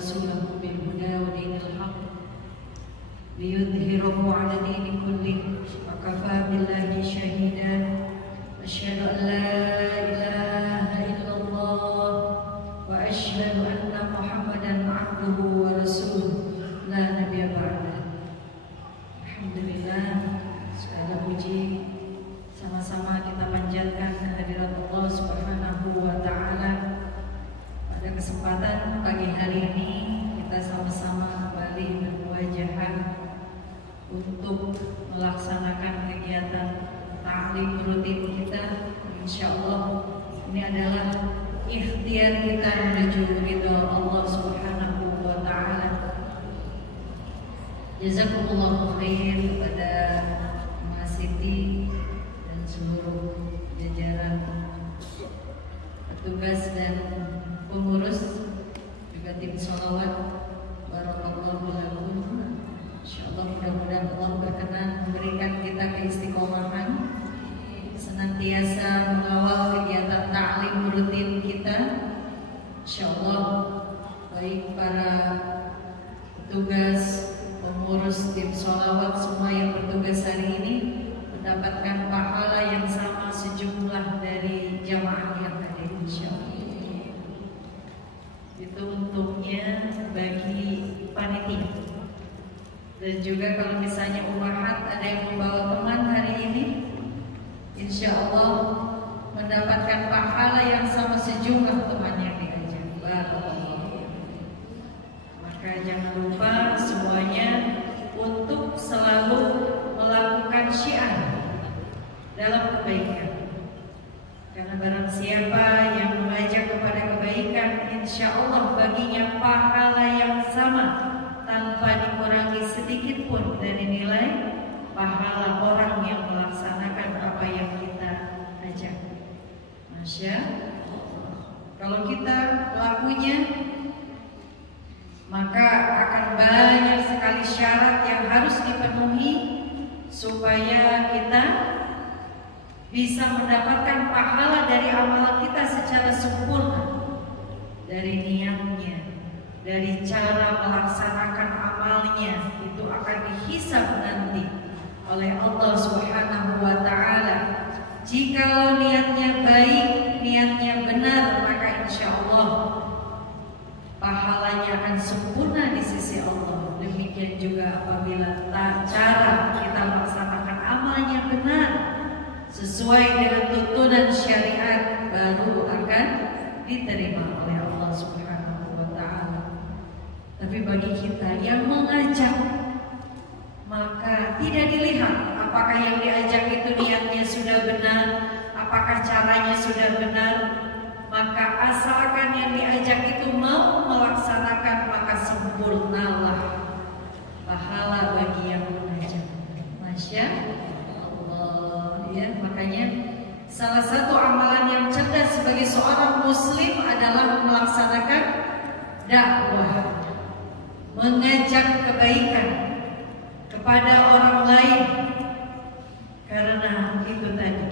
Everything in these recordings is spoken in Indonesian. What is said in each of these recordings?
ورسوله بالهدى ودين الحق ليظهره على دين كله وكفى بالله شهيدا أشهد أن لا إله إلا الله وأشهد أن محمدا عبده ورسوله لا نبي بعده. Alhamdulillah, segala puji sama-sama kita panjatkan kehadirat Allah Subhanahu wa Ta'ala. Pada kesempatan pagi hari ini kita sama-sama kembali bermuajahah untuk melaksanakan kegiatan ta'lim rutin kita. Insya Allah ini adalah ikhtiar kita menuju ridha Allah Subhanahu wa Ta'ala. Jazakumullah khair kepada Mas Siti dan seluruh jajaran petugas dan pengurus, juga tim sholawat. Barakallahu lakum. Insyaallah mudah-mudahan Allah berkenan memberikan kita keistiqomahan, senantiasa mengawal kegiatan ta'lim rutin kita. Insyaallah baik para petugas, pengurus, tim sholawat, semua yang bertugas hari ini mendapatkan pahala yang sama sejumlah dari jamaah yang hadir, insyaallah. Itu untungnya bagi panitia. Dan juga kalau misalnya umahat ada yang membawa teman hari ini, insyaallah mendapatkan pahala yang sama sejumlah teman yang diajak. Barakallahu. Maka jangan lupa semuanya untuk selalu melakukan syiar dalam kebaikan. Karena barang siapa yang mengajak kepada kebaikan, insya Allah baginya pahala yang sama tanpa dikurangi sedikit pun dari nilai pahala orang yang melaksanakan apa yang kita ajak. Masya Allah. Kalau kita lakunya, maka akan banyak sekali syarat yang harus dipenuhi supaya kita bisa mendapatkan pahala dari amalan kita secara sempurna. Dari niatnya, dari cara melaksanakan amalnya, itu akan dihisab nanti oleh Allah Subhanahu wa Ta'ala. Jika niatnya baik, niatnya benar, maka insya Allah pahalanya akan sempurna di sisi Allah. Demikian juga apabila cara kita melaksanakan amalnya benar sesuai dengan tuntunan syariat, baru akan diterima oleh Allah Subhanahu wa Ta'ala. Tapi bagi kita yang mengajak, maka tidak dilihat apakah yang diajak itu niatnya sudah benar, apakah caranya sudah benar. Maka asalkan yang diajak itu mau melaksanakan, maka sempurnalah pahala bagi yang mengajak. Masya Allah, ya. Makanya salah satu amalan yang cerdas sebagai seorang muslim adalah melaksanakan dakwah, mengajak kebaikan kepada orang lain. Karena itu tadi,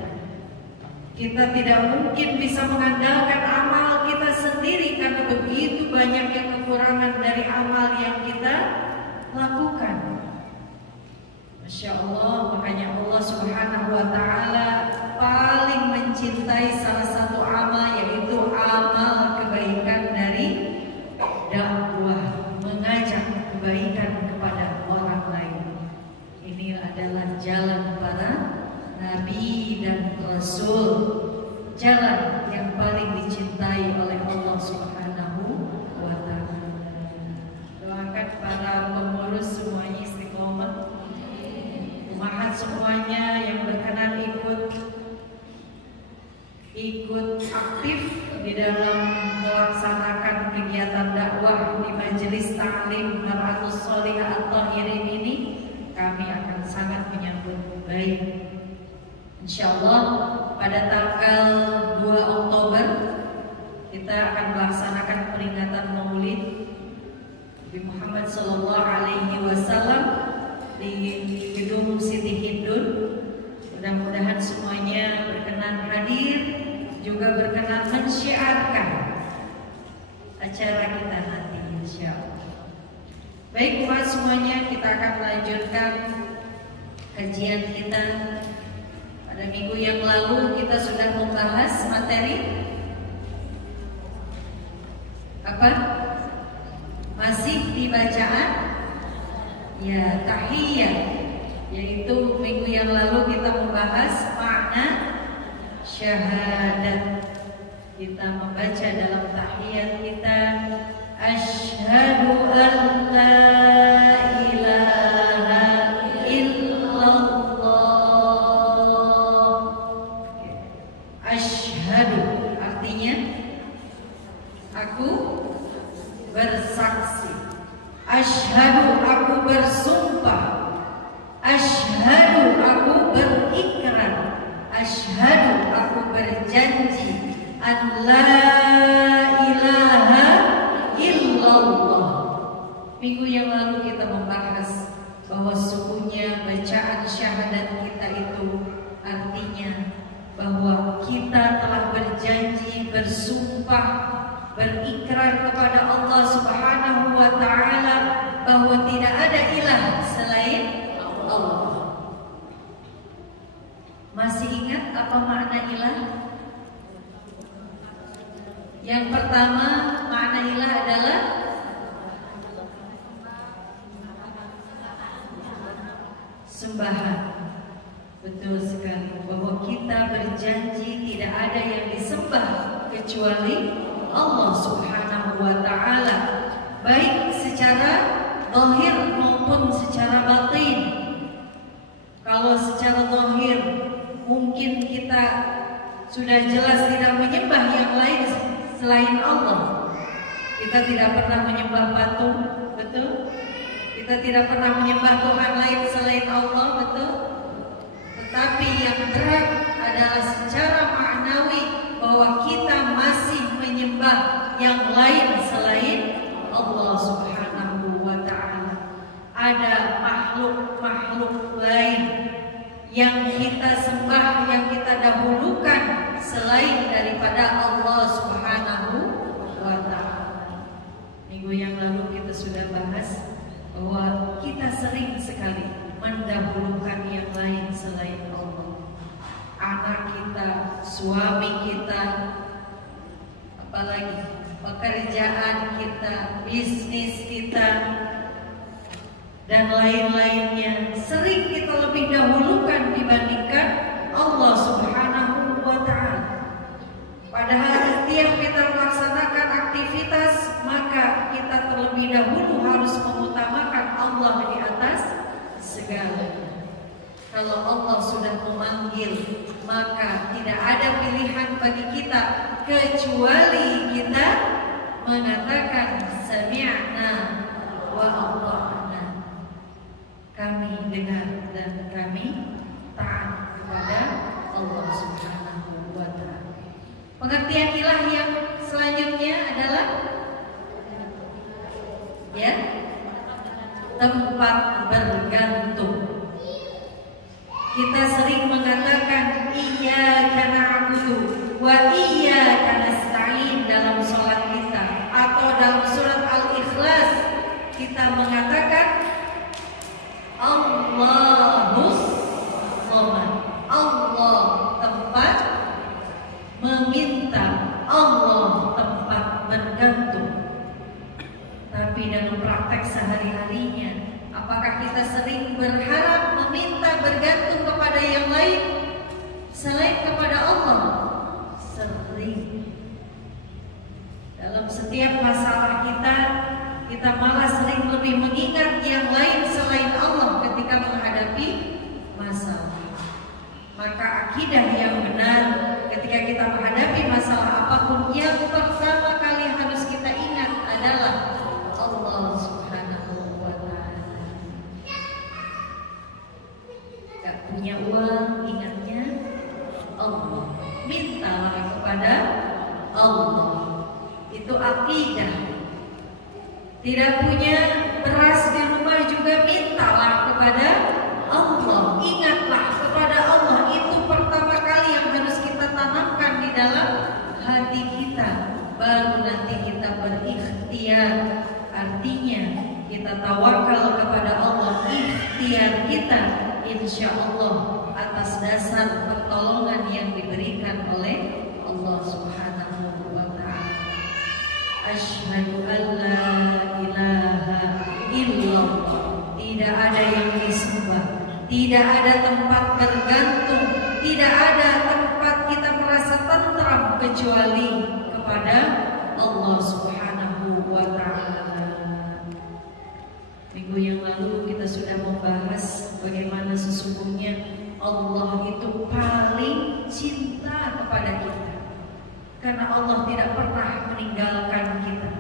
kita tidak mungkin bisa mengandalkan amal kita sendiri karena begitu banyaknya kekurangan dari amal yang kita lakukan. Masya Allah, makanya Allah Subhanahu wa Ta'ala paling mencintai salah satu amal, yaitu amal kebaikan dari dakwah, mengajak kebaikan kepada orang lain. Ini adalah jalan para Nabi dan Rasul, jalan yang paling dicintai oleh Allah Subhanahu wa Ta'ala. Doakan para pengurus semuanya istiqomah, umahat semuanya yang berkenan ikut aktif di dalam melaksanakan kegiatan dakwah di Majelis Ta'lim Mar'atus Sholihah At-Tahirin ini. Kami akan sangat menyambut baik. Insyaallah pada tanggal 2 Oktober kita akan melaksanakan peringatan Maulid Nabi Muhammad Sallallahu Alaihi Wasallam di Gedung Siti Hindun. Mudah-mudahan semuanya berkenan hadir, juga berkenan mensyiarkan acara kita nanti, insyaallah. Baik umat semuanya, kita akan melanjutkan kajian kita. Pada minggu yang lalu kita sudah membahas materi apa? Masih di bacaan ya tahiyat, yaitu minggu yang lalu kita membahas makna syahadat. Kita membaca dalam tahiyat kita, asyhadu an la ilaha illallah. Asyhadu artinya aku bersaksi. Asyhadu aku bersumpah. Asyhadu aku berikrar. Asyhadu aku berjanji an la ilaha illallah. Minggu yang lalu kita membahas bahwa sesungguhnya bacaan syahadat kita itu artinya bahwa kita telah berjanji, bersumpah, berikrar kepada Allah Subhanahu wa ta'ala bahwa tidak ada ilah selain Allah. Masih ingat apa makna ilah? Yang pertama, makna ilah adalah sembahan. Betul sekali, bahwa kita berjanji tidak ada yang disembah kecuali Allah Subhanahu wa ta'ala, baik secara zahir maupun secara batin. Kalau secara zahir mungkin kita sudah jelas tidak menyembah yang lain selain Allah. Kita tidak pernah menyembah patung, betul? Kita tidak pernah menyembah Tuhan lain selain Allah, betul? Tetapi yang berat adalah secara maknawi bahwa kita masih menyembah yang lain selain Allah Subhanahu wa ta'ala. Ada makhluk-makhluk lain yang kita sembah, yang kita dahulukan selain daripada Allah Subhanahu wa ta'ala. Minggu yang lalu kita sudah bahas bahwa kita sering sekali mendahulukan yang lain selain Allah. Anak kita, suami kita, apalagi pekerjaan kita, bisnis kita, dan lain-lainnya sering kita lebih dahulukan dibandingkan Allah Subhanahu wa ta'ala. Padahal setiap kita melaksanakan aktivitas, maka kita terlebih dahulu harus mengutamakan Allah di atas segalanya. Kalau Allah sudah memanggil, maka tidak ada pilihan bagi kita kecuali kita mengatakan sami'na wa ata'na. Kami dengar dan kami taat kepada Allah Subhanahu wa ta'ala. Pengertian ilah yang selanjutnya adalah ya, tempat bergantung. Kita sering mengatakan iyyaka na'budu wa iyyaka nasta'in dalam sholat kita, atau dalam surat Al-Ikhlas kita mengatakan Allahus Somad. Allah tempat meminta, Allah tempat bergantung. Tapi dalam praktek sehari-harinya, apakah kita sering berharap, meminta, bergantung kepada yang lain selain kepada Allah? Sering. Dalam setiap masalah kita malah sering lebih mengingat yang lain selain Allah ketika menghadapi masalah. Maka akidah yang benar ketika kita menghadapi masalah apapun, yang pertama kali harus kita ingat adalah Allah Subhanahu wa ta'ala. Gak punya uang, ingatnya Allah. Mintalah kepada Allah. Itu akidah. Tidak punya beras di rumah juga mintalah kepada Allah. Ingatlah kepada Allah. Itu pertama kali yang harus kita tanamkan di dalam hati kita. Baru nanti kita berikhtiar. Artinya kita tawakal atas dasar pertolongan yang diberikan oleh Allah Subhanahu wa ta'ala. Asyhadu an la ilaha illallah. Tidak ada yang disembah, tidak ada tempat bergantung, tidak ada tempat kita merasa tentram kecuali kepada Allah Subhanahu wa ta'ala. Minggu yang lalu kita sudah membahas bagaimana sesungguhnya Allah itu paling cinta kepada kita, karena Allah tidak pernah meninggalkan kita.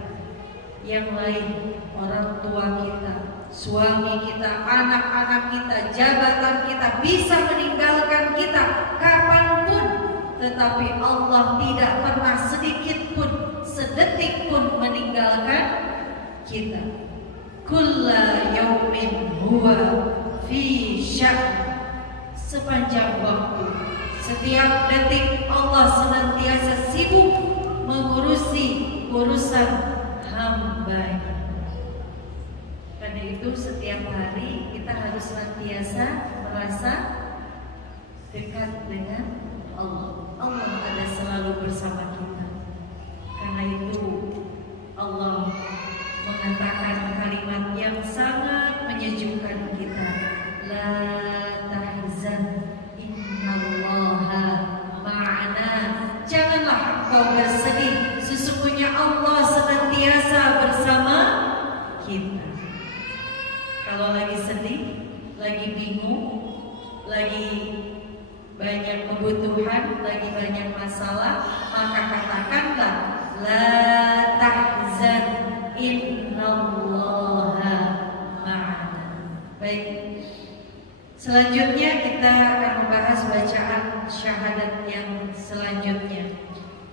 Yang lain, orang tua kita, suami kita, anak-anak kita, jabatan kita bisa meninggalkan kita kapanpun, tetapi Allah tidak pernah sedikit pun, sedetik pun meninggalkan kita. Kulla yaumin huwa fi sya'n. Sepanjang waktu, setiap detik Allah senantiasa sibuk mengurusi urusan hamba. Karena itu setiap hari kita harus senantiasa merasa dekat dengan Allah. Allah ada selalu bersama kita. Karena itu Allah mengatakan kalimat yang sangat menyejukkan kita. La tahzan, innallaha ma'ana. Janganlah kau bersedih, sesungguhnya Allah senantiasa bersama kita. Kalau lagi sedih, lagi bingung, lagi banyak kebutuhan, lagi banyak masalah, maka katakanlah la tahzan, innallaha ma'ana. Baik. Selanjutnya kita akan membahas bacaan syahadat yang selanjutnya.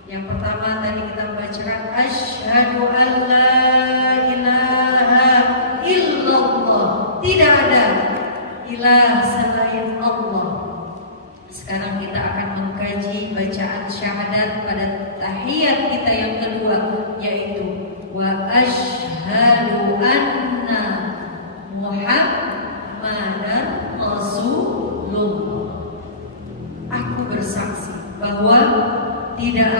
Yang pertama tadi kita membacakan asyhadu an la ilaha illallah. Tidak ada ilah selain Allah. Sekarang kita akan mengkaji bacaan syahadat pada tahiyat kita yang kedua, yaitu wa asyhadu anna Muhammadan Rasulullah. Aku bersaksi bahwa tidak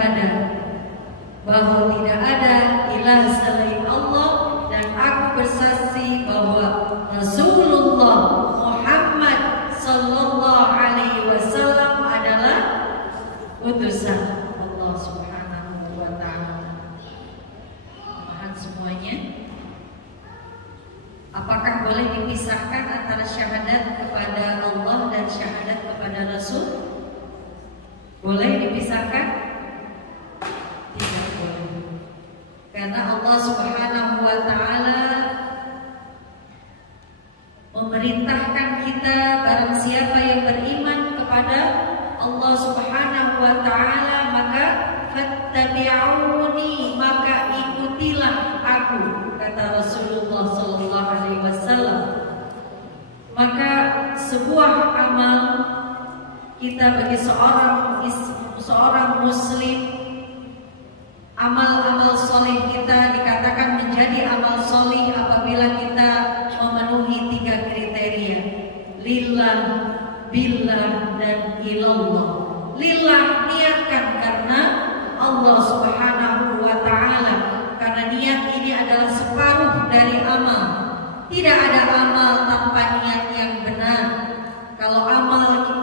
ada ilah selain Allah, dan aku bersaksi bahwa Rasulullah Muhammad sallallahu alaihi wasallam adalah utusan Allah Subhanahu wa ta'ala. Paham semuanya? Apakah boleh dipisahkan antara syahadat kepada Allah dan syahadat kepada Rasul? Boleh dipisahkan? Tidak boleh. Karena Allah Subhanahu wa ta'ala memerintahkan kita, barang siapa yang beriman kepada Allah Subhanahu wa ta'ala, maka fattabi'uni, maka ikutilah aku, kata Rasulullah sallallahu alaihi wasallam. Maka sebuah amal kita bagi seorang muslim, amal-amal soleh kita dikatakan menjadi amal soleh apabila kita memenuhi 3 kriteria: lillah, billah, dan ilallah. Lillah, niatkan karena Allah Subhanahu wa ta'ala, karena niat ini adalah separuh dari amal. Tidak ada amal tanpa niat yang benar. Kalau amal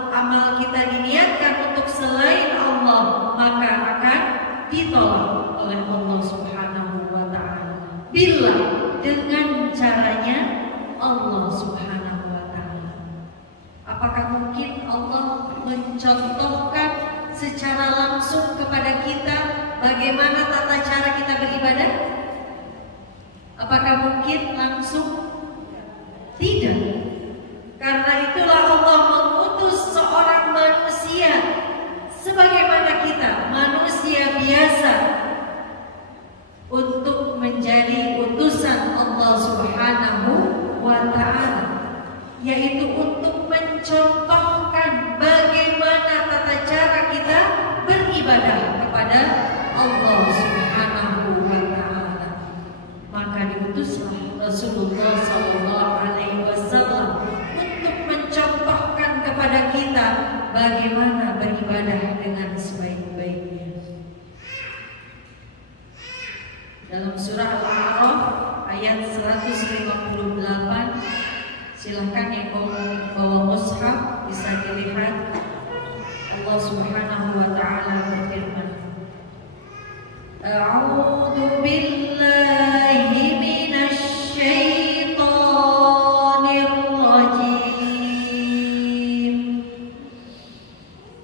kita diniatkan untuk selain Allah, maka akan ditolak oleh Allah Subhanahu wa ta'ala. Bila dengan caranya Allah Subhanahu wa ta'ala. Apakah mungkin Allah mencontohkan secara langsung kepada kita bagaimana tata cara kita beribadah? Apakah mungkin langsung? Tidak. Karena itulah Allah mengutus seorang manusia sebagaimana kita, manusia biasa, untuk menjadi utusan Allah Subhanahu wa ta'ala, yaitu untuk mencontohkan bagaimana tata cara kita beribadah kepada Allah Subhanahu wa ta'ala. Maka diutuslah Rasulullah sallallahu alaihi wasallam untuk mencontohkan bagaimana beribadah dengan sebaik-baiknya. Dalam surah Al-A'raf ayat 158, silahkan yang bawa mushaf bisa dilihat. Allah Subhanahu wa ta'ala berfirman, A'udzu billahi minasy syaithanir rajim.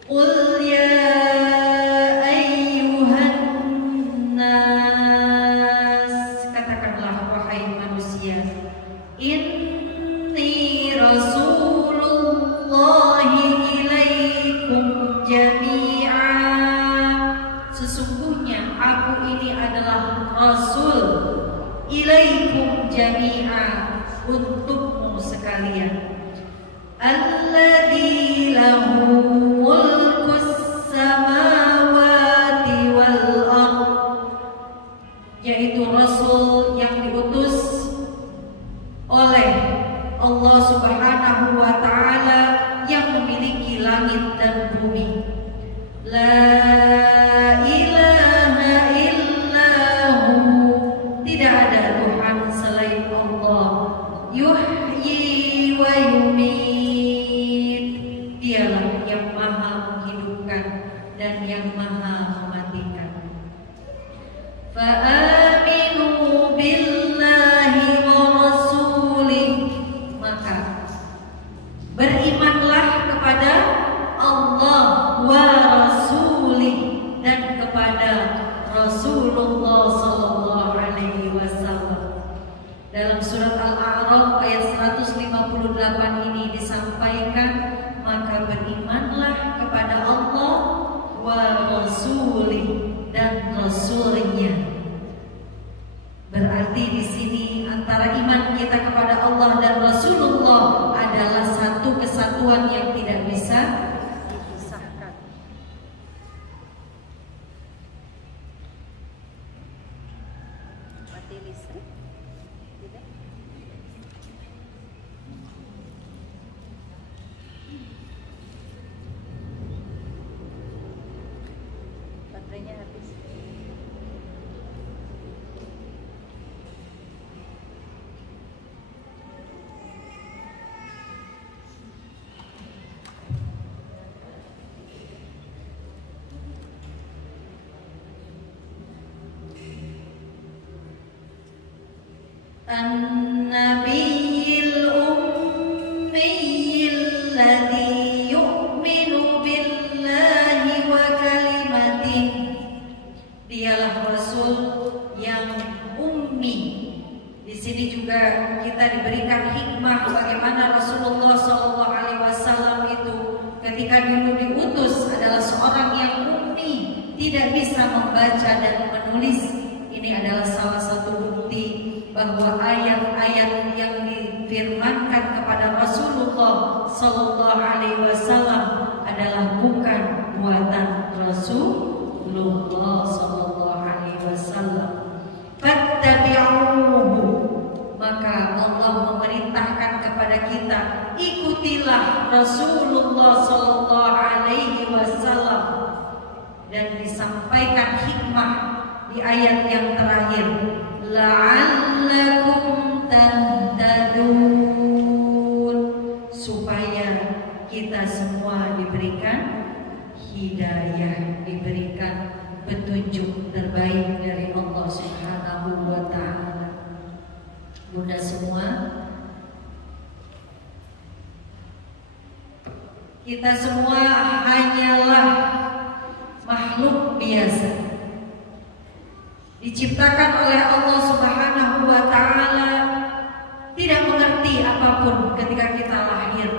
Qul ya ayyuhan nas, katakanlah wahai manusia, inni rasulullahi ilaikum jami'a, sesungguhnya aku ini adalah rasul ilaikum jami'a, untukmu sekalian. Alladzi lahu mulkus samawati wal ard, yaitu rasul yang diutus oleh Allah Subhanahu wa ta'ala yang memiliki langit dan bumi. La ilaha illahu, tidak ada Tuhan selain Allah. Yuhyi wa yumit, dialah yang maha menghidupkan dan yang maha mematikan. Fa'aminu billahi wa rasulih, maka berimanlah kepada Allah wa rasulih dan kepada Rasulullah sallallahu alaihi wasallam. Dalam surat Al-A'raf ayat 158 ini disampaikan, maka berimanlah kepada Allah wa rasulih dan rasulnya. Berarti di sini antara iman kita kepada Allah dan Rasulullah adalah satu kesatuan yang tidak bisa dipisahkan. Mati listrik? Tidak. Baterainya habis. An-Nabiyil Ummiyil Ladzi yu'minu billahi wa kalimatihi, dialah Rasul yang ummi. Di sini juga kita diberikan hikmah bagaimana Rasulullah SAW itu ketika dulu diutus adalah seorang yang ummi, tidak bisa membaca dan menulis. Ini adalah salah satu bukti bahwa ayat-ayat yang difirmankan kepada Rasulullah sallallahu alaihi wasallam adalah bukan buatan Rasulullah sallallahu alaihi wasallam. Fattabi'uhu, maka Allah memerintahkan kepada kita, ikutilah Rasulullah sallallahu alaihi wasallam. Dan disampaikan hikmah di ayat yang terakhir, la'allakum tahtadun, supaya kita semua diberikan hidayah, diberikan petunjuk terbaik dari Allah Subhanahu wa ta'ala. Bunda semua, kita semua hanyalah makhluk biasa, diciptakan oleh Allah Subhanahu wa ta'ala, tidak mengerti apapun ketika kita lahir.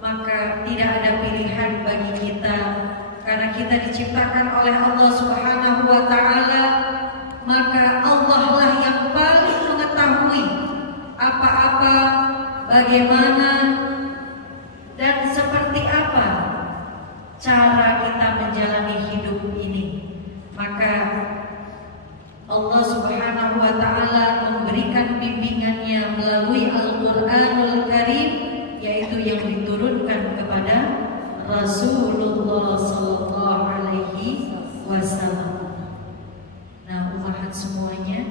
Maka tidak ada pilihan bagi kita, karena kita diciptakan oleh Allah Subhanahu wa ta'ala. Maka Allah lah yang paling mengetahui apa-apa, bagaimana dan seperti apa cara kita menjalani hidup ini. Maka Allah Subhanahu wa ta'ala memberikan bimbingannya melalui Al-Quranul Karim, yaitu yang diturunkan kepada Rasulullah Sallallahu Alaihi Wasallam. Nah, umat semuanya,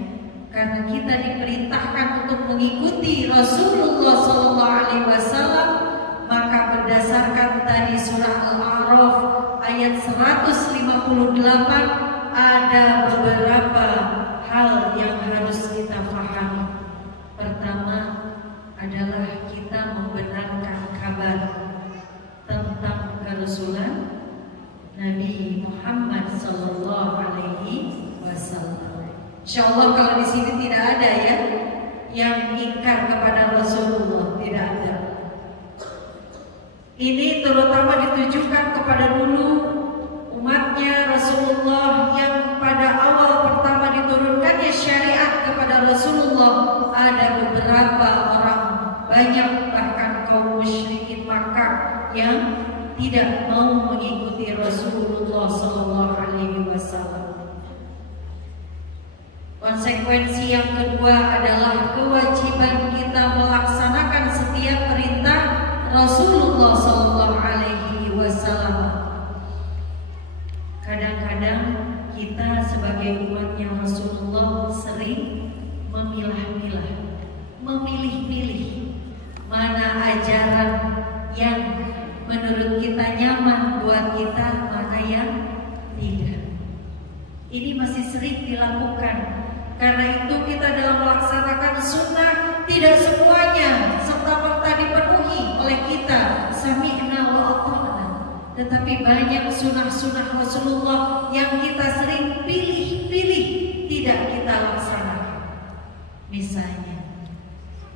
karena kita diperintahkan untuk mengikuti Rasulullah Sallallahu Alaihi Wasallam, maka berdasarkan tadi surah Al-A'raf ayat 158 ada beberapa hal yang harus kita pahami. Pertama adalah kita membenarkan kabar tentang kerasulan Nabi Muhammad Sallallahu Alaihi Wasallam. Insyaallah kalau di sini tidak ada ya yang ingkar kepada Rasulullah, tidak ada. Ini terutama ditujukan kepada dulu umatnya Rasulullah yang pada awal pertama diturunkannya syariat kepada Rasulullah, ada beberapa orang, banyak bahkan kaum musyrikin Makkah yang tidak mau mengikuti Rasulullah Sallallahu Alaihi Wasallam. Konsekuensi yang kedua adalah kewajiban kita melaksanakan setiap perintah Rasulullah Sallallahu Alaihi Wasallam. Kadang-kadang kita sebagai umatnya Rasulullah sering memilah-milah, memilih-milih mana ajaran yang menurut kita nyaman buat kita, mana yang tidak. Ini masih sering dilakukan. Karena itu kita dalam melaksanakan sunnah tidak semuanya serta-merta dipenuhi oleh kita sami'na wa ata'na, tetapi banyak sunnah-sunnah Rasulullah yang kita sering pilih-pilih tidak kita laksanakan. Misalnya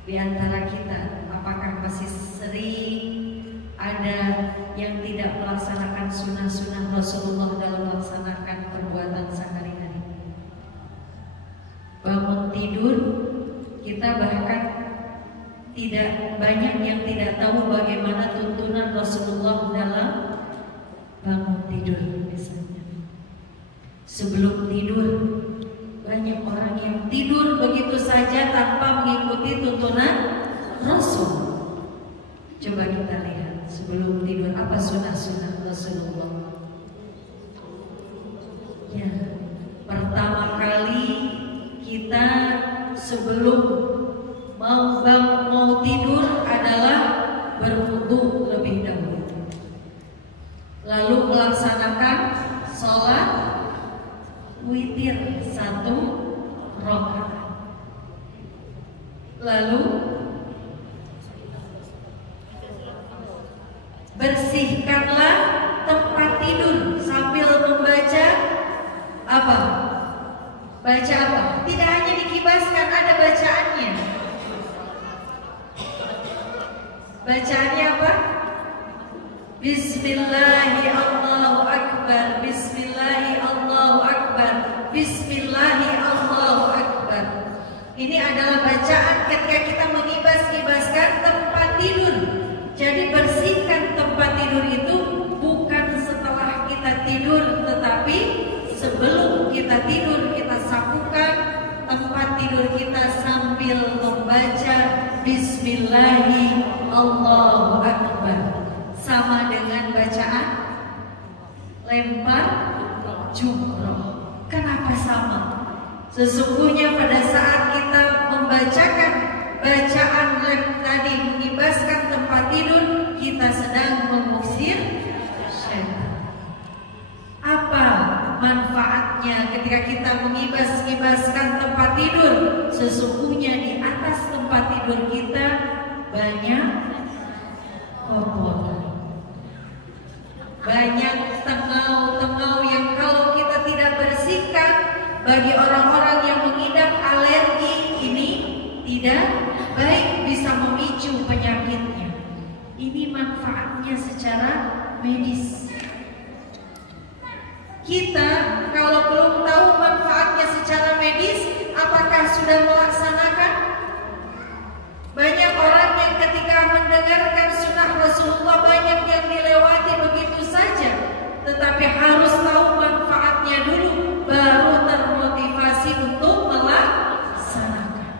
di antara kita, apakah masih sering ada yang tidak melaksanakan sunnah-sunnah Rasulullah dalam melaksanakan perbuatan sehari-hari? Bangun tidur, kita bahkan tidak banyak yang tidak tahu bagaimana tuntunan Rasulullah dalam bangun tidur misalnya. Sebelum tidur, banyak orang yang tidur begitu saja tanpa mengikuti tuntunan Rasul. Coba kita lihat sebelum tidur apa sunnah-sunnah Rasulullah. Ya, pertama kali kita sebelum mau tidur adalah berwudu lebih dahulu, lalu melaksanakan sholat witir 1 rakaat, lalu bersihkanlah tempat tidur sambil membaca apa? Baca apa? Tidak hanya dikibaskan, ada bacaannya. Bacaannya apa? Bismillahi Allahu Akbar, Bismillahi Allahu Akbar, Bismillahi Allahu Akbar. Ini adalah bacaan ketika kita mengibas-ibaskan tempat tidur. Jadi bersihkan tempat tidur itu bukan setelah kita tidur, tetapi sebelum kita tidur kita sapukan tempat tidur kita sambil membaca Bismillahi Allahu Akbar. Sama dengan bacaan lempar jumroh. Kenapa sama? Sesungguhnya pada saat kita membacakan bacaan tadi mengibaskan tempat tidur, kita sedang mengusir syaitan. Apa manfaatnya ketika kita mengibas-ibaskan tempat tidur? Sesungguhnya di atas tempat tidur kita banyak kotoran, banyak tengau-tengau yang kalau kita tidak bersihkan, bagi orang-orang yang mengidap alergi ini tidak baik, bisa memicu penyakitnya. Ini manfaatnya secara medis. Kita kalau belum tahu manfaatnya secara medis, apakah sudah melaksanakan? Banyak orang yang ketika mendengarkan sunnah Rasulullah banyak yang dilewati begitu saja, tetapi harus tahu manfaatnya dulu, baru termotivasi untuk melaksanakan.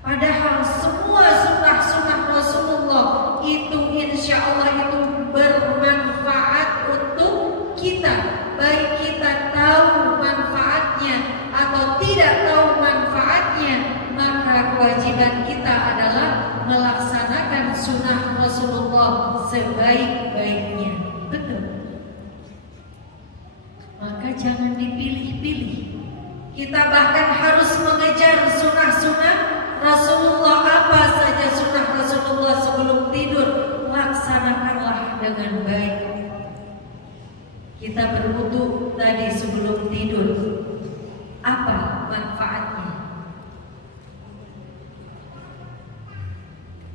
Padahal semua sunnah-sunnah Rasulullah itu insya Allah itu sebaik-baiknya. Betul. Maka jangan dipilih-pilih. Kita bahkan harus mengejar sunnah-sunnah Rasulullah. Apa saja sunnah Rasulullah sebelum tidur, laksanakanlah dengan baik. Kita berwudu tadi sebelum tidur, apa manfaatnya?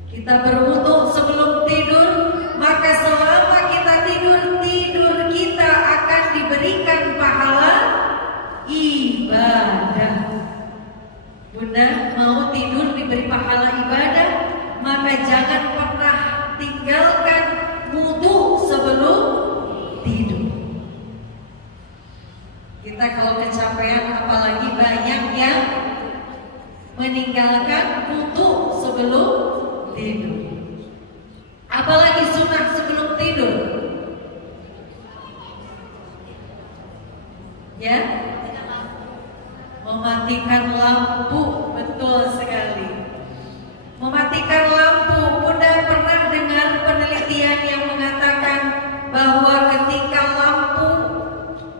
Kita berwudu sebelum tidur, maka selama kita tidur kita akan diberikan pahala ibadah. Bunda mau tidur diberi pahala ibadah, maka jangan pernah tinggalkan wudu sebelum tidur. Kita kalau kecapean, apalagi banyak yang meninggalkan wudu sebelum tidur. Apalagi sunnah sebelum tidur. Ya, mematikan lampu, betul sekali. Mematikan lampu. Bunda pernah dengar penelitian yang mengatakan bahwa ketika lampu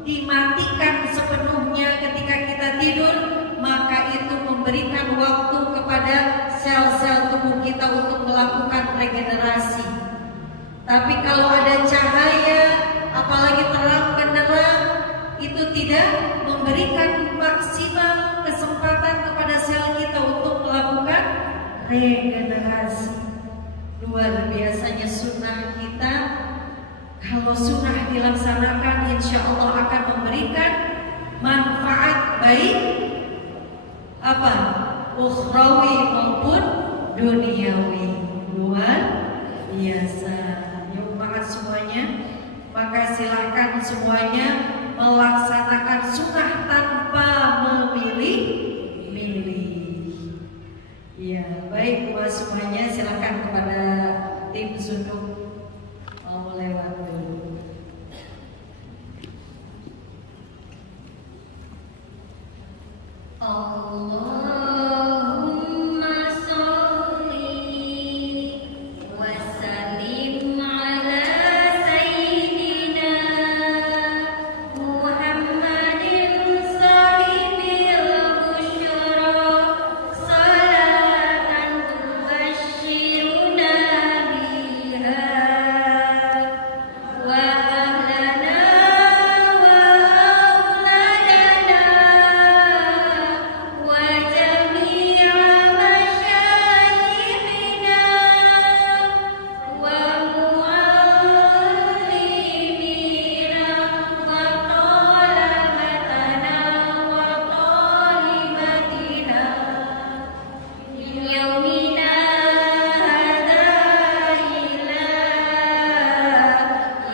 dimatikan sepenuhnya ketika kita tidur, maka itu memberikan waktu kepada sel-sel tubuh kita untuk melakukan regenerasi. Tapi kalau ada cahaya, apalagi terang benderang, itu tidak memberikan maksimal kesempatan kepada sel kita untuk melakukan regenerasi. Luar biasanya sunnah kita. Kalau sunnah dilaksanakan, insya Allah akan memberikan manfaat baik apa? Ukhrawi maupun duniawi. Luar biasa. Ya umat semuanya, maka silakan semuanya melaksanakan sunnah tanpa memilih-milih. Ya, baik umat semuanya, silakan kepada tim sunduk mau lewat dulu. Allahumma sholli wa sallim ala sayyidina Muhammadin sahibil busyra, salatan tubashshiruna biha wa ahlana wa auladana wa jami'a masyayikhina wa muallimina wa talabatana wa talibatina min yaumina hadha ila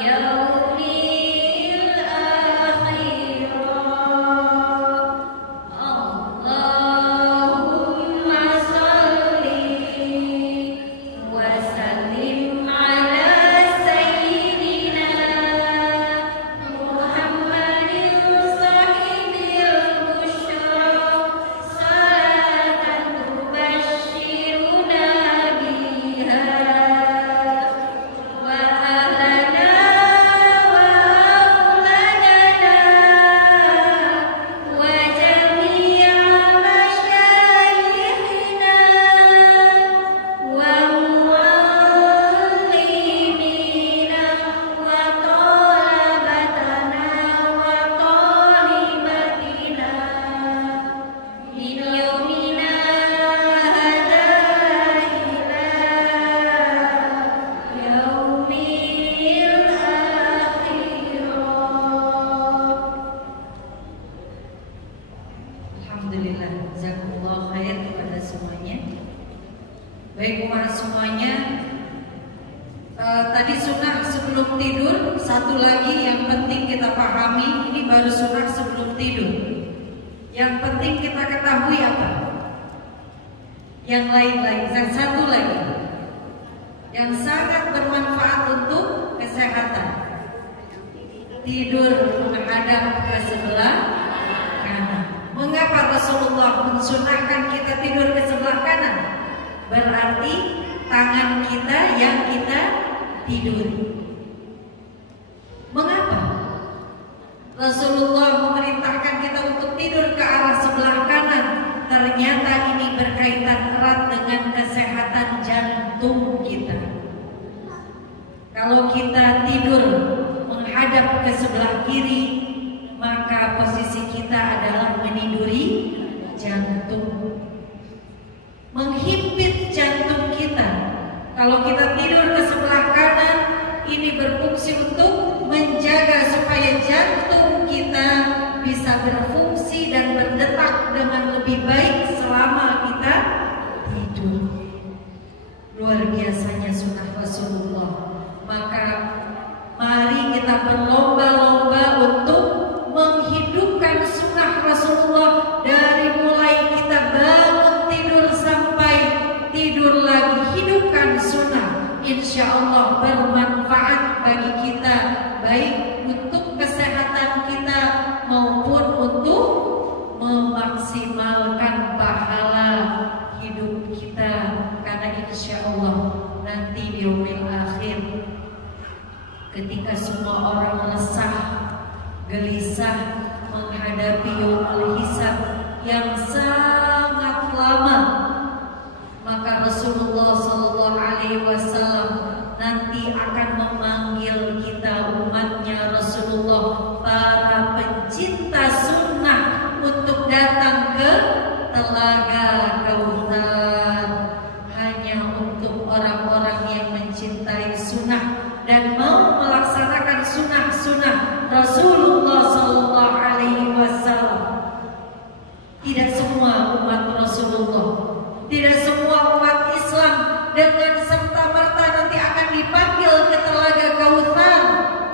yaumil akhirah. Allahumma sholli wa sallim ala sayyidina Muhammadin sahibil busyra, salatan tubashshiruna biha wa ahlana wa auladana wa jami'a masyayikhina wa muallimina wa talabatana wa talibatina min yaumina hadha ila yaumil akhirah. Alhamdulillah, jazakumullah khair kepada semuanya. Baik umat semuanya, tadi sunnah sebelum tidur, satu lagi yang penting kita pahami, ini baru sunnah sebelum tidur. Yang penting kita ketahui apa? Yang lain-lain, yang satu lagi, yang sangat bermanfaat untuk kesehatan. Tidur menghadap ke sebelah kanan. Mengapa Rasulullah mensunahkan kita tidur ke sebelah kanan? Berarti tangan kita yang kita tidur. Mengapa? Rasulullah memerintahkan kita untuk tidur ke arah sebelah kanan. Ternyata ini berkaitan erat dengan kesehatan jantung kita. Kalau kita tidur menghadap ke sebelah kiri, maka posisi kita adalah meniduri jantung, menghimpit jantung kita. Kalau kita tidur ke sebelah kanan, ini berfungsi untuk menjaga supaya jantung kita bisa berfungsi dan berdetak dengan lebih baik selama kita tidur. Luar biasanya sunnah Rasulullah. Maka mari kita berlomba-lomba untuk menghidupkan sunnah Rasulullah dari mulai kita bangun tidur sampai tidur lagi. Hidupkan sunnah, insya Allah bermanfaat bagi kita, baik untuk kesehatan kita maupun untuk memaksimalkan pahala hidup kita. Karena insya Allah nanti di yaumil akhir, ketika semua orang resah, gelisah menghadapi yaumul hisab yang sangat lama, maka Rasulullah SAW nanti akan memanggil kita umatnya Rasulullah, para pencinta sunnah, untuk datang ke Telaga Kautsar. Hanya untuk orang-orang yang mencintai sunnah dan mau melaksanakan sunnah-sunnah Rasulullah SAW. Tidak semua umat Rasulullah, tidak semua umat Islam dengan serta-merta nanti akan dipanggil ke Telaga Kautsar.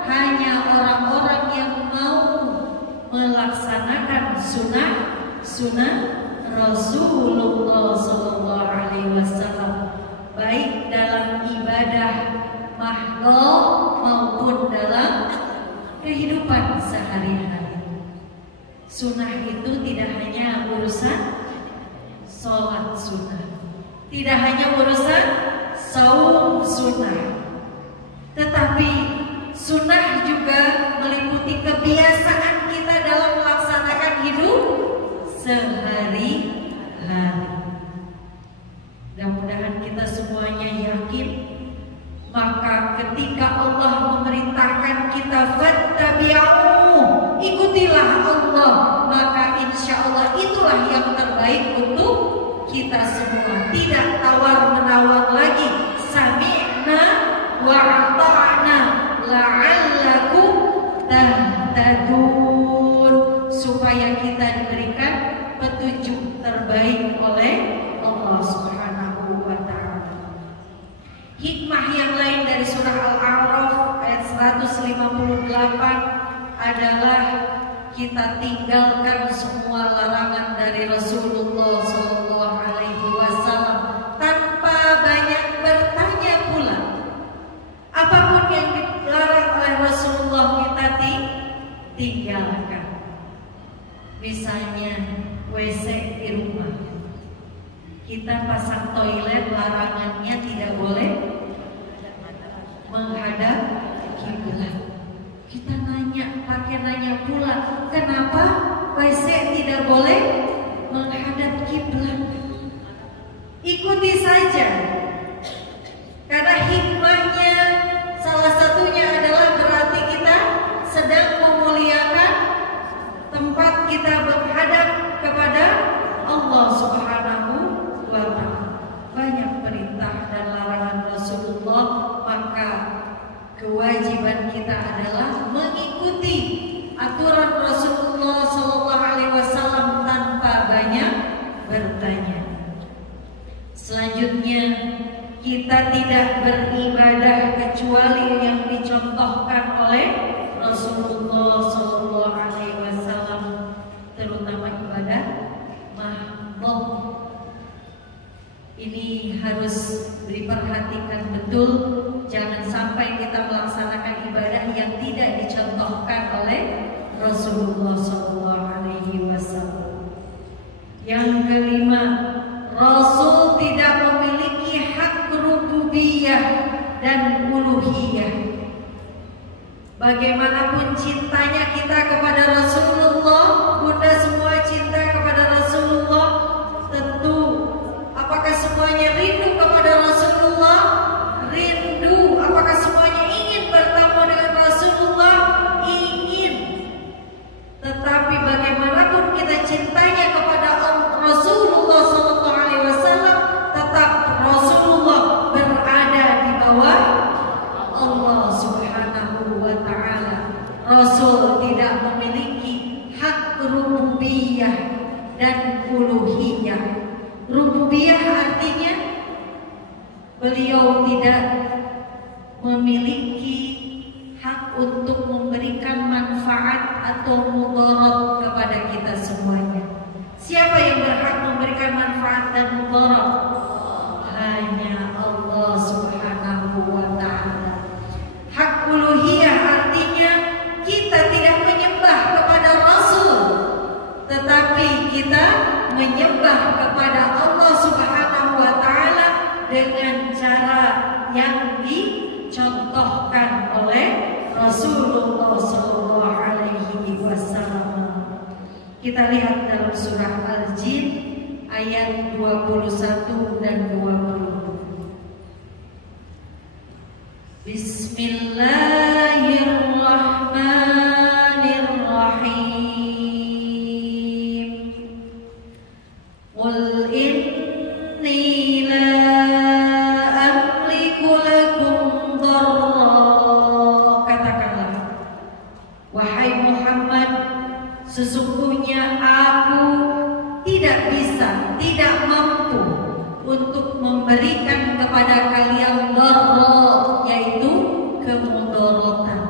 Hanya orang-orang yang mau melaksanakan sunnah Rasulullah SAW, baik dalam ibadah mahdhah maupun dalam kehidupan sehari-hari. Sunnah itu tidak hanya urusan sholat sunnah, tidak hanya urusan saum sunnah, tetapi sunnah juga meliputi kebiasaan kita dalam melaksanakan hidup sehari-hari. Mudah-mudahan kita semuanya yakin, maka ketika Allah memerintahkan kita fattabi'u, ikutilah Allah, maka insya Allah itulah yang terbaik untuk kita semua. Tidak tawar-menawar lagi. Sami'na wa ata'na la'allakum tahtadun, supaya kita diberikan petunjuk terbaik oleh Allah Subhanahu wa ta'ala. Hikmah yang lain dari surah Al-A'raf ayat 158 adalah kita tinggalkan semua larangan dari Rasulullah SAW tanpa banyak bertanya pula. Apapun yang dilarang oleh Rasulullah kita tinggalkan. Misalnya WC di rumah, kita pasang toilet, larangannya tidak boleh menghadap kiblat. Kita pakai nanya pula, kenapa WC tidak boleh menghadap kiblat? Ikuti saja, karena hikmahnya salah satunya adalah berarti kita sedang memuliakan tempat kita menghadap kepada Allah Subhanahu wa ta'ala. Banyak perintah dan larangan Rasulullah, maka kewajiban kita adalah mengikuti aturan Rasulullah SAW tanpa banyak bertanya. Selanjutnya, kita tidak beribadah kecuali yang dicontohkan oleh Rasulullah SAW, terutama ibadah mahdhah. Ini harus diperhatikan betul. Jangan sampai kita melaksanakan ibadah yang tidak dicontohkan oleh Rasulullah SAW. Yang kelima, Rasul tidak memiliki hak rububiyah dan uluhiyah. Bagaimanapun cintanya kita kepada Rasulullah, bunda semua cinta kepada Rasulullah, tentu apakah semuanya rindu kepada Rasulullah? Rindu. Apakah semuanya ingin bertemu dengan Rasulullah? Ingin. Tetapi bagaimanapun kita cintanya kepada Rasulullah SAW, tetap Rasulullah berada di bawah Allah Subhanahu wa ta'ala. Rasul tidak memiliki hak rububiyah dan uluhiyah. Rububiyah artinya beliau tidak memiliki hak untuk memberikan manfaat atau mudarat kepada kita semuanya. Siapa yang berhak memberikan manfaat dan mudarat? Hanya Allah Subhanahu wa ta'ala. Hak uluhiyah artinya kita tidak menyembah kepada Rasul, tetapi kita menyembah kepada Allah Subhanahu wa ta'ala dengan cara yang dicontohkan oleh Rasulullah SAW. Kita lihat dalam surah Al-Jin ayat 21 dan 20. Bismillahirrahmanirrahim. Qul inni la amliku lakum dharra. Katakanlah, wahai Muhammad, sesungguhnya aku tidak bisa, tidak mampu untuk memberikan kepada kalian dharra, yaitu kemudaratan.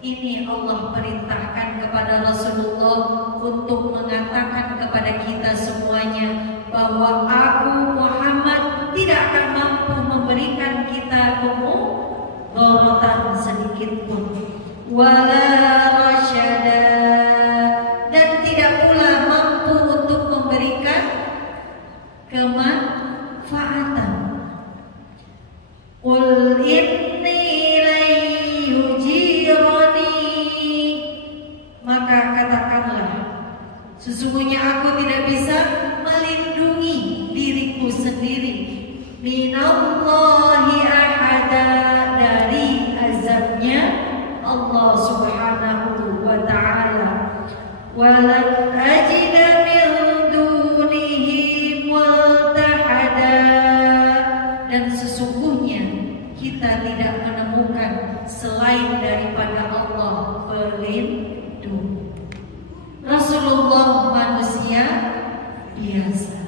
Ini Allah perintahkan kepada Rasulullah untuk mengatakan kepada kita semuanya bahwa aku Muhammad tidak akan mampu memberikan kita kemudaratan sedikit pun. Wala rasyada, dan tidak pula mampu untuk memberikan kemanfaatan. Qul inni lan yujirani, maka katakanlah, sesungguhnya aku tidak bisa melindungi diriku sendiri, minallahi ahada, dari azabnya Allah Subhanahu wa ta'ala. Walan ajida min dunihi multahada, dan sesungguhnya kita tidak menemukan selain daripada Allah pelindung. Rasulullah manusia biasa.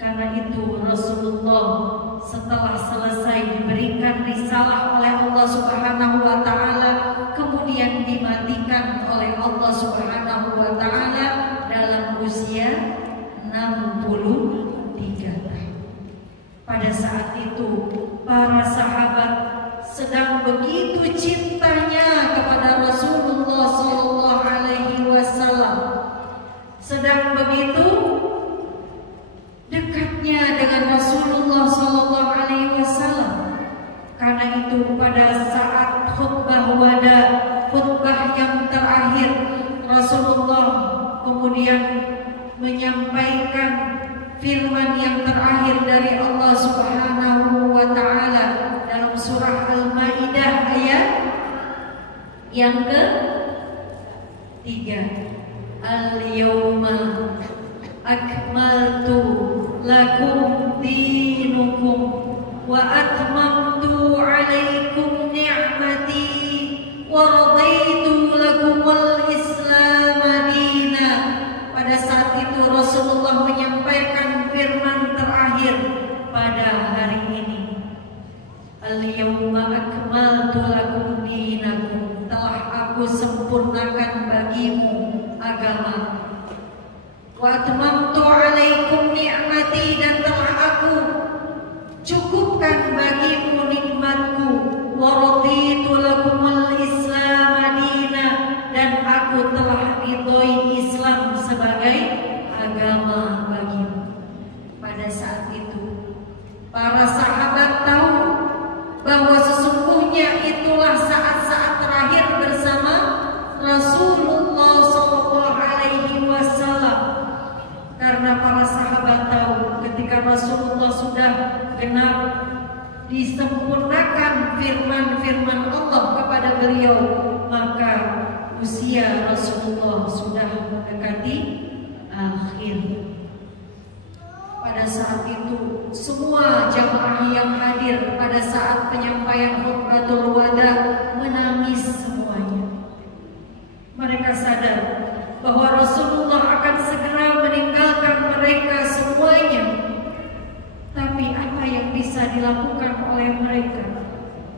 Karena itu Rasulullah setelah selesai diberikan risalah oleh Allah Subhanahu wa ta'ala, kemudian dimatikan oleh Allah Subhanahu wa ta'ala dalam usia 63 tahun. Pada saat itu para sahabat sedang begitu cintanya kepada Rasulullah SAW, sedang begitu dekatnya dengan Rasulullah SAW. Karena itu pada saat khutbah wada, khutbah yang terakhir, Rasulullah kemudian menyampaikan firman yang terakhir dari Allah Subhanahu wa ta'ala dalam surah Al-Maidah ayat yang ke-3. Al-yawma akmaltu lakum dinukum wa atmamtu alaikum ni'mati wa raditu lakumul Islam dina. Pada saat itu Rasulullah menyampaikan firman terakhir pada hari ini. Al-yawma akmaltu lakum dinakum, telah aku sempurnakan bagimu agama. Wa atmamtu alaikum ni'mati, dan telah aku cukupkan bagimu nikmatku. Wa raditu lakumul Islam dina, dan aku telah ridhoi Islam sebagai agama bagimu. Pada saat itu para sahabat tahu bahwa sesungguhnya itulah saat-saat terakhir usia Rasulullah sudah mendekati akhir. Pada saat itu semua jamaah yang hadir pada saat penyampaian khutbatul wada menangis semuanya. Mereka sadar bahwa Rasulullah akan segera meninggalkan mereka semuanya. Tapi apa yang bisa dilakukan oleh mereka?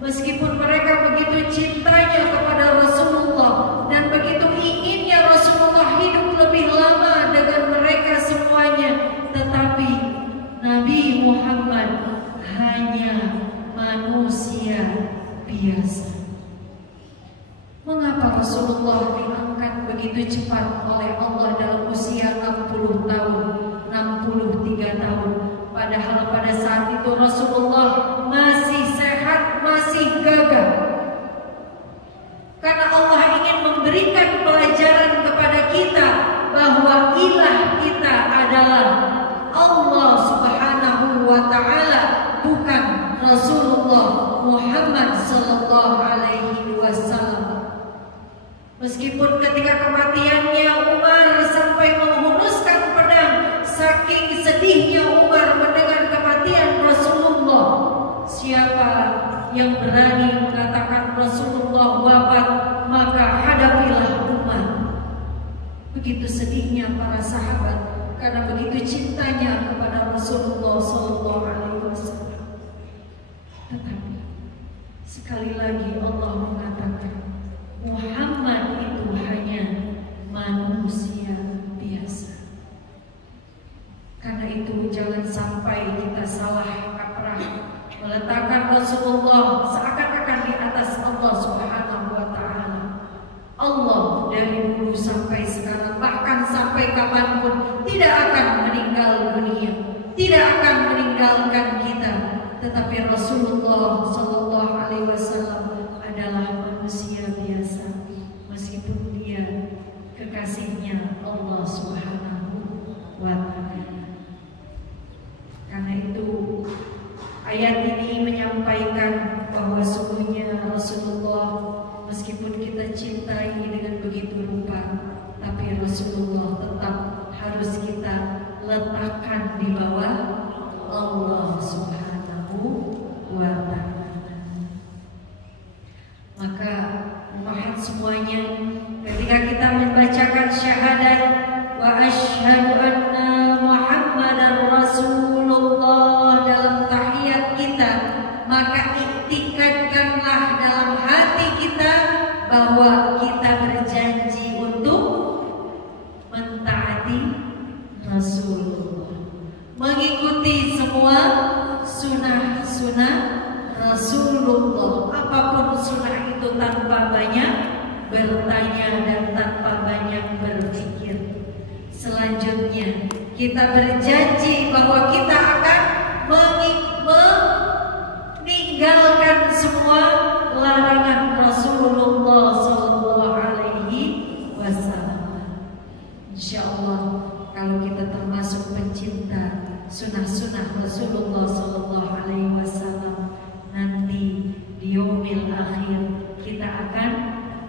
Meskipun mereka begitu cintanya kepada Rasulullah dan begitu inginnya Rasulullah hidup lebih lama dengan mereka semuanya, tetapi Nabi Muhammad hanya manusia biasa. Mengapa Rasulullah diangkat begitu cepat oleh Allah dalam usia 60 tahun, 63 tahun? Padahal pada saat itu Rasulullah masih sehat, masih gagah. Karena Allah ingin memberikan pelajaran kepada kita bahwa ilah kita adalah Allah Subhanahu wa Ta'ala, bukan Rasulullah Muhammad sallallahu alaihi wasallam. Meskipun ketika kematiannya Umar sampai menghunuskan pedang, saking sedihnya Umar mendengar kematian Rasulullah. Siapa yang berani mengatakan Rasulullah wafat, maka hadapilah Umar. Begitu sedihnya para sahabat karena begitu cintanya kepada Rasulullah sallallahu alaihi wasallam. Tetapi sekali lagi Allah mengatakan Muhammad itu hanya manusia biasa. Karena itu jangan sampai kita salah kaprah meletakkan Rasulullah seakan-akan di atas Allah Subhanahu wa Ta'ala. Allah dari dulu sampai sekarang, bahkan sampai kapanpun, tidak akan meninggal dunia, tidak akan meninggalkan kita. Tetapi Rasulullah sallallahu alaihi wasallam adalah manusia biasa, meskipun dia kekasihnya Allah Subhanahu wa Ta'ala. Karena itu ayat ini menyampaikan bahwa sungguhnya Rasulullah, meskipun kita cintai dengan begitu rupa, tapi Rasulullah tetap harus kita letakkan di bawah Allah Subhanahu wa Ta'ala. Maka umat semuanya, ketika kita membacakan syahadat wa asyhadu anna Muhammadar Rasulullah dalam tahiyat kita, maka iktikadkanlah dalam hati kita bahwa kita berjanji untuk mentaati Rasulullah, mengikuti semua sunnah-sunnah Rasulullah, apapun sunnah itu, tanpa banyak bertanya dan tanpa banyak berpikir. Selanjutnya kita berjanji bahwa kita akan meninggalkan semua larangan Rasulullah sallallahu alaihi wasallam. Insyaallah kalau kita termasuk pencinta sunnah-sunnah Rasulullah sallallahu alaihi wasallam, nanti di yaumil akhir kita akan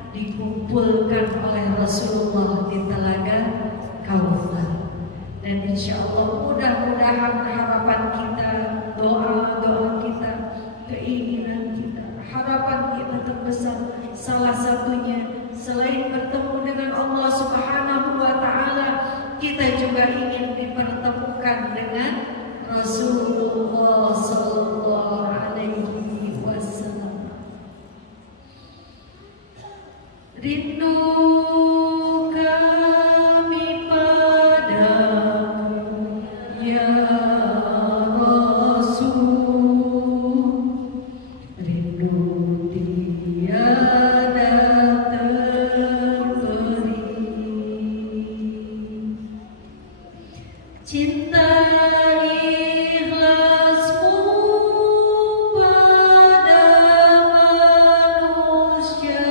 dikumpulkan oleh Rasulullah di telaga Kautsar. Dan insyaallah mudah-mudahan harapan kita, doa-doa kita, keinginan kita, harapan kita terbesar salah satunya selain bertemu dengan Allah Subhanahu wa Ta'ala, kita juga ingin dipertemukan dengan Rasulullah sallallahu alaihi wasallam. Rindu kami padamu ya Rasul, rindu tiada terberi, cinta ikhlasmu pada manusia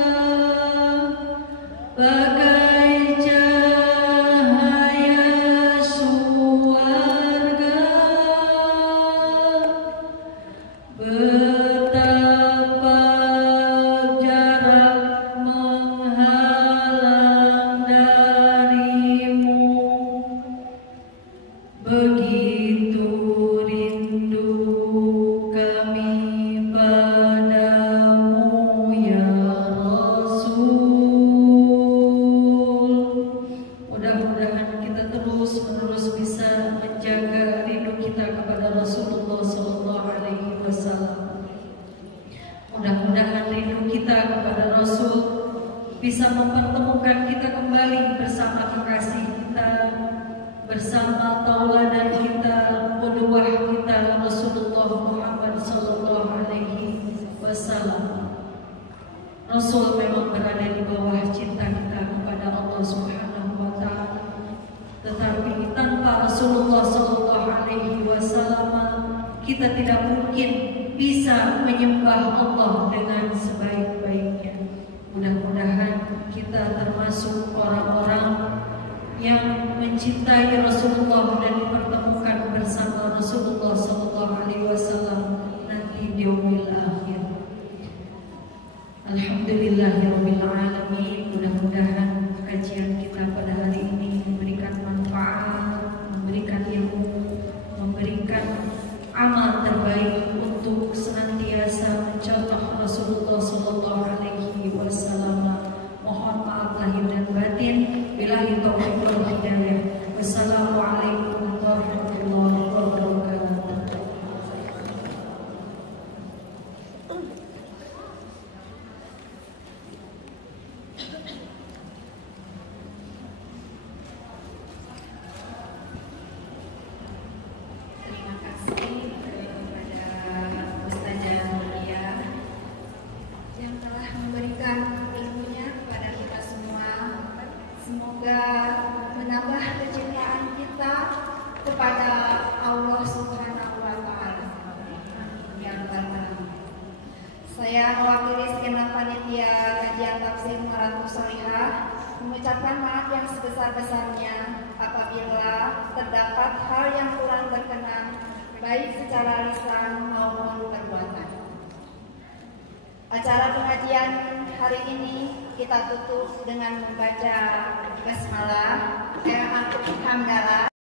bisa mempertemukan kita kembali bersama kekasih kita, bersama tauladan kita, qudwah kita Rasulullah Muhammad sallallahu alaihi wasallam. Rasul memang berada di bawah cinta kita kepada Allah Subhanahu wa taala. Tetapi tanpa Rasulullah sallallahu alaihi wasallam kita tidak mungkin bisa menyembah Allah dengan sebaik-baiknya. Mudah-mudahan kita termasuk orang-orang yang mencintai Rasulullah dan dipertemukan bersama Rasulullah sallallahu alaihi wasallam nanti di yaumil akhir. Alhamdulillahirabbil alamin. Mudah-mudahan kajian kita pada hari ini memberikan manfaat, memberikan ilmu, memberikan amal terbaik untuk senantiasa mencontoh Rasulullah sallallahu alaihi wasallam. Mohon maaf lahir dan batin. Billahi taufiq wal hidayah. Wassalamualaikum warahmatullahi wabarakatuh. Terima kasih kepada Ustazah Mulia yang telah memberikan ilmunya kepada kita semua. Semoga menambah kecintaan kita kepada Allah Subhanahu wa taala. Ya Rabbal alamin. Saya mewakili segenap panitia kajian tafsir Maratus Salihah mengucapkan maaf yang sebesar-besarnya apabila terdapat hal yang kurang berkenan baik secara lisan maupun perbuatan. Acara pengajian hari ini kita tutup dengan membaca basmalah, hamdalah.